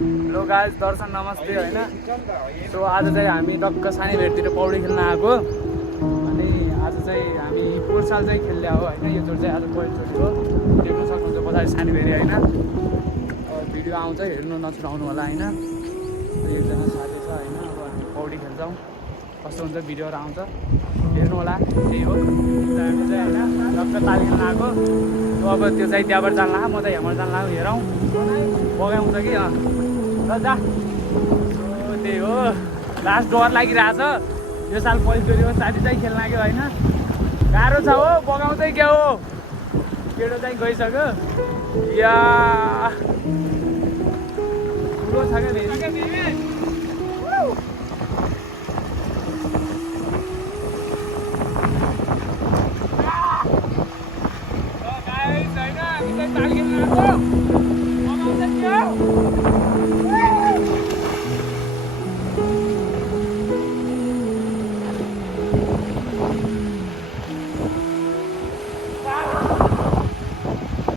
Hello guys, दर्शन नमस्ते होइन। So आज चाहिँ हामी टक्क सानी भेटतिर पौडी खेल्न आएको। अनि आज चाहिँ हामी पोहोर साल चाहिँ खेल्ने हो होइन। यो चोटि चाहिँ आज पहिलोचोटि हो। देख्न सक्नुहुन्छ पछाडि सानी भेरी होइन। भिडियो आउँछ, हेर्नु नछुटाउनु होला होइन। एकजना साथी छ होइन। अब हामी पौडी खेल्छौँ, कस्तो हुन्छ भिडियोहरू आउँछ हेर्नु होला। त्यही हो, हामी चाहिँ होइन टक्क ताल खेल्न आएको। अब त्यो चाहिँ त्यहाँबाट जान लाग्यो, म चाहिँ यहाँबाट जान लाग्यो। हेरौँ बगाउँछ कि ल जा। त्यही हो, लास्ट डर लागिरहेछ। यो साल पहिलोचोटि हो, साथी चाहिँ खेल्न लाग्यो होइन। गाह्रो छ हो, बगाउँदै क्या हो। केटो चाहिँ गइसक्यो या ठुलो छ क्या फेरि।